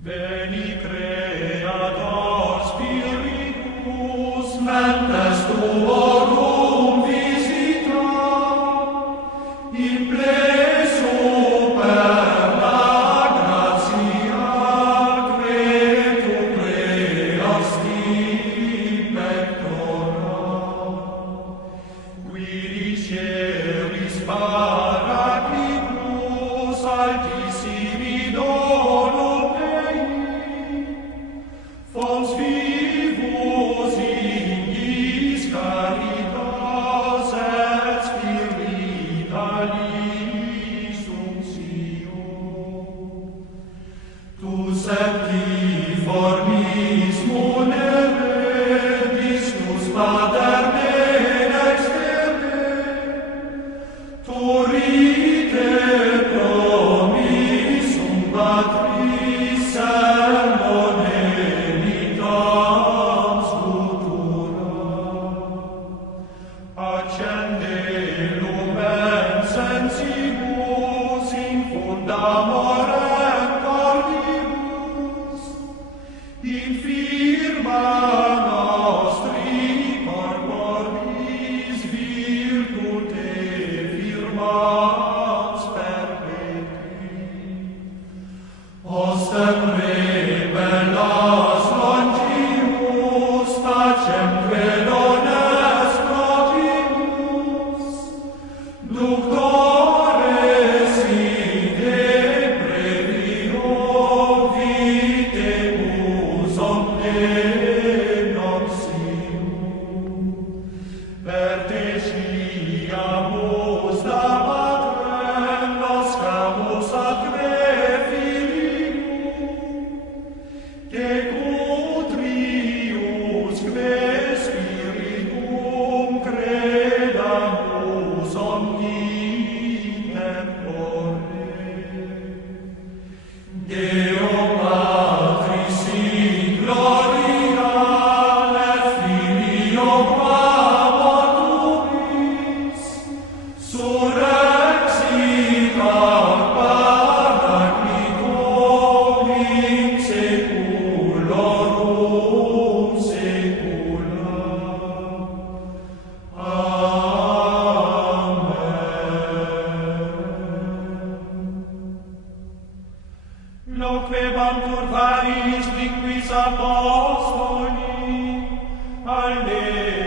Veni Creator Spiritus, mentes tuorum visita, in pleso per la gratia credo creasti pectora, qui ricevis paraclitus altissimi donum Dei, fons vivus ignis caritas et spiritualis unctio. Tu septiformis munere distus pater menex terre, turrite promissum patris sermone vitans futura. Accende lumen sensibus in fundamorem cordibus, in firma nostri corporis virtute firmans perpetui. Ostem rebellas longimus tacem credones probimus, ductores ide previo vitemus omne noccium. Per te sciamus da patrem noscamus atque filium, que cutriusque spiritum credamus omni tempore. Deo Patris in gloria et Filio qua mortuis, surrexit ad Paraclitum in saeculorum saecula. Amen. Loquebantur varis liquis apostoli, Alleluia.